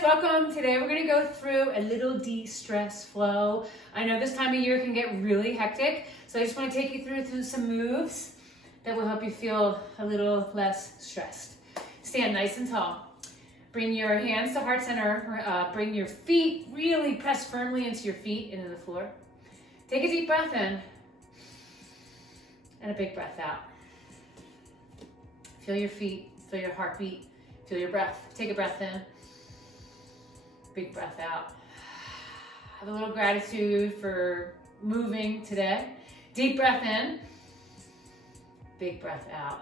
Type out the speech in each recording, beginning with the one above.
guys, welcome. Today we're going to go through a little de-stress flow. I know this time of year can get really hectic, so I just want to take you through some moves that will help you feel a little less stressed. Stand nice and tall. Bring your hands to heart center. Bring your feet, really press firmly into your feet, into the floor. Take a deep breath in and a big breath out. Feel your feet, feel your heartbeat, feel your breath. Take a breath in, big breath out. Have a little gratitude for moving today. Deep breath in, big breath out.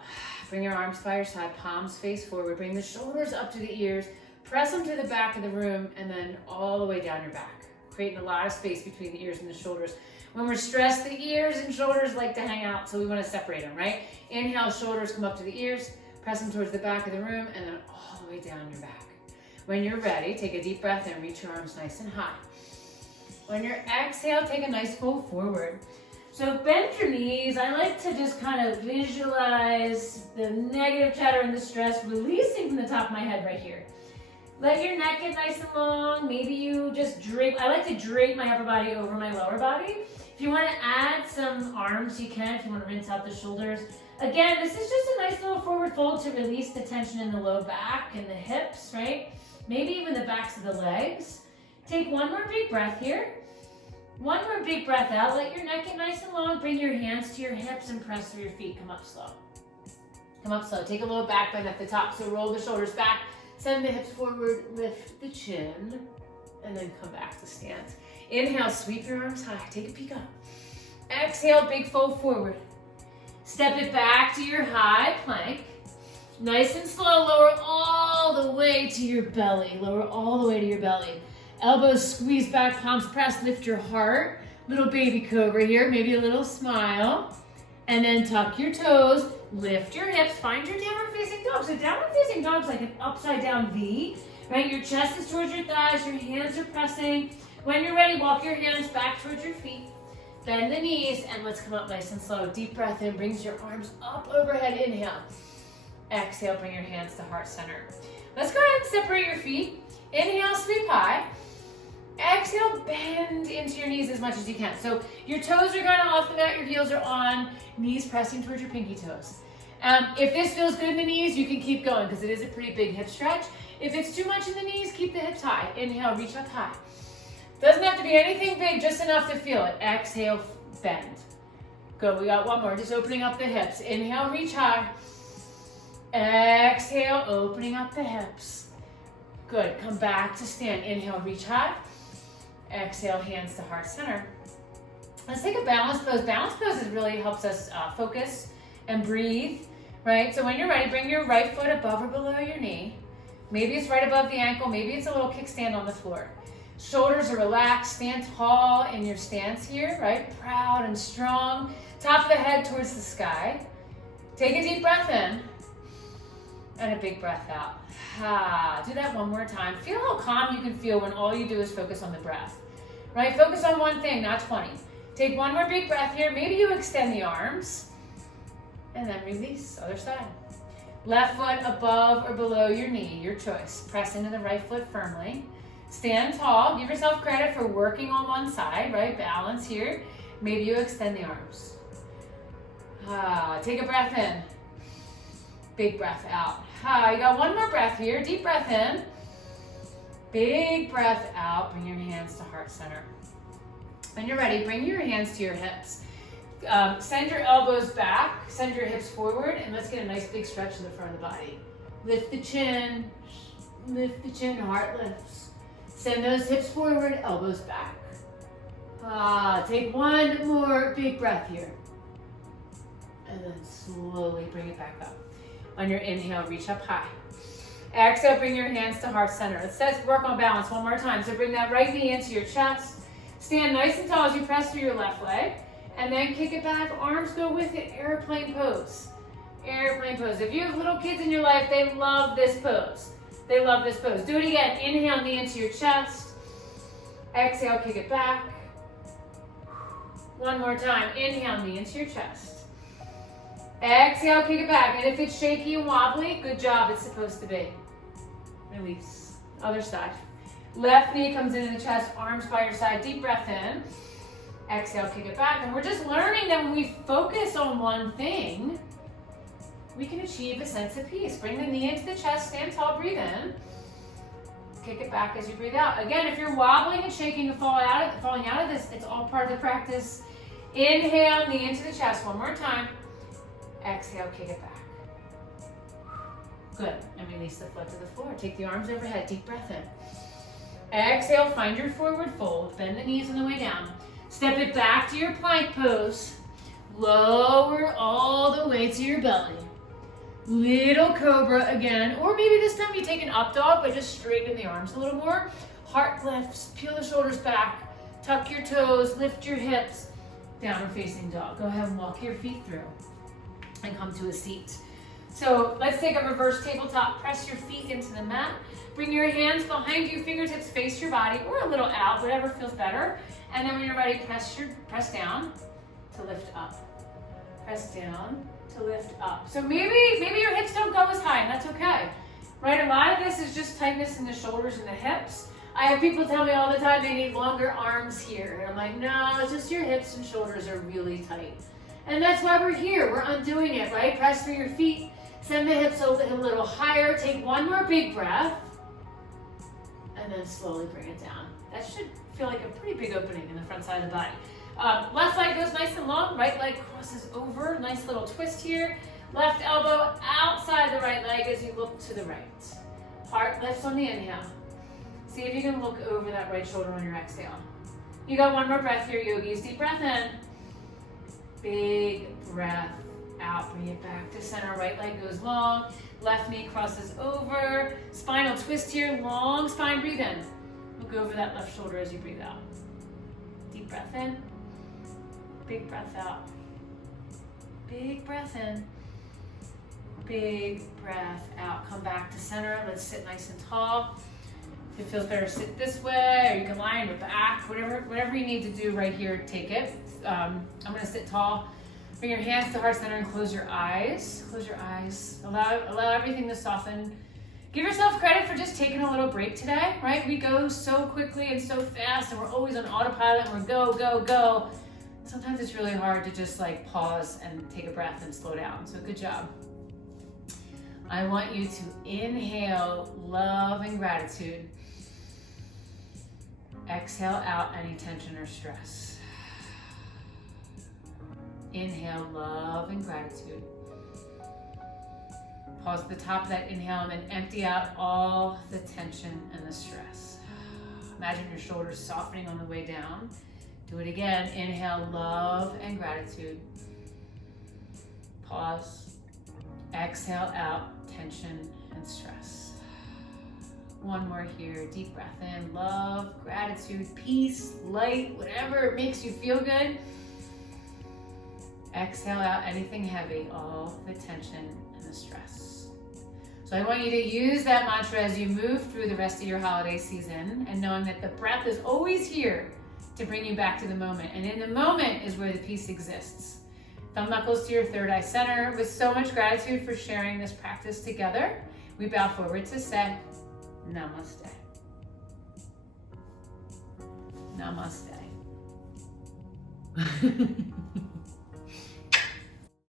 Bring your arms by your side, palms face forward. Bring the shoulders up to the ears. Press them to the back of the room and then all the way down your back, creating a lot of space between the ears and the shoulders. When we're stressed, the ears and shoulders like to hang out, so we want to separate them, right? Inhale, shoulders come up to the ears, press them towards the back of the room, and then all the way down your back. When you're ready, take a deep breath in, reach your arms nice and high. When you're exhale, take a nice fold forward. So bend your knees. I like to just kind of visualize the negative chatter and the stress releasing from the top of my head right here. Let your neck get nice and long. Maybe you just drape. I like to drape my upper body over my lower body. If you want to add some arms, you can. If you want to rinse out the shoulders. Again, this is just a nice little forward fold to release the tension in the low back and the hips, right? Maybe even the backs of the legs. Take one more big breath here. One more big breath out. Let your neck get nice and long. Bring your hands to your hips and press through your feet. Come up slow. Come up slow. Take a little back bend at the top. So roll the shoulders back. Send the hips forward. Lift the chin. And then come back to stand. Inhale, sweep your arms high. Take a peek up. Exhale, big fold forward. Step it back to your high plank. Nice and slow. Lower all the way to your belly. Lower all the way to your belly. Elbows squeeze back, palms press, lift your heart. Little baby cobra here, maybe a little smile. And then tuck your toes, lift your hips, find your downward facing dog. So downward facing dog is like an upside down V, right? Your chest is towards your thighs, your hands are pressing. When you're ready, walk your hands back towards your feet. Bend the knees, and let's come up nice and slow. Deep breath in, brings your arms up overhead, inhale. Exhale, bring your hands to heart center. Let's go ahead and separate your feet. Inhale, sweep high. Exhale, bend into your knees as much as you can. So your toes are going off the mat, your heels are on, knees pressing towards your pinky toes. If this feels good in the knees, you can keep going because it is a pretty big hip stretch. If it's too much in the knees, keep the hips high. Inhale, reach up high. Doesn't have to be anything big, just enough to feel it. Exhale, bend. Go, we got one more, just opening up the hips. Inhale, reach high. Exhale, opening up the hips. Good, come back to stand. Inhale, reach high. Exhale, hands to heart center. Let's take a balance pose. Balance pose really helps us focus and breathe, right? So when you're ready, bring your right foot above or below your knee. Maybe it's right above the ankle. Maybe it's a little kickstand on the floor. Shoulders are relaxed. Stand tall in your stance here, right? Proud and strong. Top of the head towards the sky. Take a deep breath in and a big breath out. Do that one more time. Feel how calm you can feel when all you do is focus on the breath, right? Focus on one thing, not 20. Take one more big breath here. Maybe you extend the arms and then release, other side. Left foot above or below your knee, your choice. Press into the right foot firmly. Stand tall. Give yourself credit for working on one side, right? Balance here. Maybe you extend the arms. Take a breath in. Big breath out. You got one more breath here. Deep breath in. Big breath out. Bring your hands to heart center. When you're ready, bring your hands to your hips. Send your elbows back. Send your hips forward. And let's get a nice big stretch to the front of the body. Lift the chin. Lift the chin. Heart lifts. Send those hips forward. Elbows back. Take one more big breath here. And then slowly bring it back up. On your inhale, reach up high. Exhale, bring your hands to heart center. Let's work on balance one more time. So bring that right knee into your chest. Stand nice and tall as you press through your left leg. And then kick it back. Arms go with it. Airplane pose. Airplane pose. If you have little kids in your life, they love this pose. They love this pose. Do it again. Inhale, knee into your chest. Exhale, kick it back. One more time. Inhale, knee into your chest. Exhale, kick it back. And if it's shaky and wobbly, good job, it's supposed to be. Release. Other side. Left knee comes into the chest, arms by your side, deep breath in. Exhale, kick it back. And we're just learning that when we focus on one thing, we can achieve a sense of peace. Bring the knee into the chest, stand tall, breathe in. Kick it back as you breathe out. Again, if you're wobbling and shaking and falling out of this, it's all part of the practice. Inhale, knee into the chest. One more time. Exhale, kick it back. Good. And release the foot to the floor. Take the arms overhead. Deep breath in. Exhale, find your forward fold. Bend the knees on the way down. Step it back to your plank pose. Lower all the way to your belly. Little cobra again. Or maybe this time you take an up dog, but just straighten the arms a little more. Heart lifts. Peel the shoulders back. Tuck your toes. Lift your hips. Downward facing dog. Go ahead and walk your feet through. And come to a seat. So let's take a reverse tabletop. Press your feet into the mat. Bring your hands behind you, fingertips face your body, or a little out, whatever feels better. And then when you're ready, press down to lift up. Press down to lift up. So maybe your hips don't go as high, and that's okay. Right? A lot of this is just tightness in the shoulders and the hips. I have people tell me all the time they need longer arms here. And I'm like, no, it's just your hips and shoulders are really tight. And that's why we're here. We're undoing it, right? Press through your feet. Send the hips a little higher. Take one more big breath. And then slowly bring it down. That should feel like a pretty big opening in the front side of the body. Left leg goes nice and long. Right leg crosses over. Nice little twist here. Left elbow outside the right leg as you look to the right. Heart lifts on the inhale. See if you can look over that right shoulder on your exhale. You got one more breath here, yogis. Deep breath in. Big breath out. Bring it back to center. Right leg goes long. Left knee crosses over. Spinal twist here. Long spine. Breathe in. Look over that left shoulder as you breathe out. Deep breath in. Big breath out. Big breath in. Big breath out. Come back to center. Let's sit nice and tall. If it feels better, sit this way, or you can lie on your back. Whatever you need to do right here, take it. I'm going to sit tall. Bring your hands to heart center and close your eyes. Close your eyes. Allow everything to soften. Give yourself credit for just taking a little break today, right? We go so quickly and so fast, and we're always on autopilot, and we're go, go, go. Sometimes it's really hard to just like pause and take a breath and slow down. So good job. I want you to inhale love and gratitude. Exhale out any tension or stress. Inhale love and gratitude. Pause at the top of that inhale and then empty out all the tension and the stress. Imagine your shoulders softening on the way down. Do it again. Inhale love and gratitude. Pause. Exhale out tension and stress. One more here. Deep breath in. Love, gratitude, peace, light, whatever makes you feel good. Exhale out anything heavy, all the tension and the stress. So I want you to use that mantra as you move through the rest of your holiday season, and knowing that the breath is always here to bring you back to the moment. And in the moment is where the peace exists. Thumb knuckles to your third eye center. With so much gratitude for sharing this practice together, we bow forward to say, Namaste. Namaste.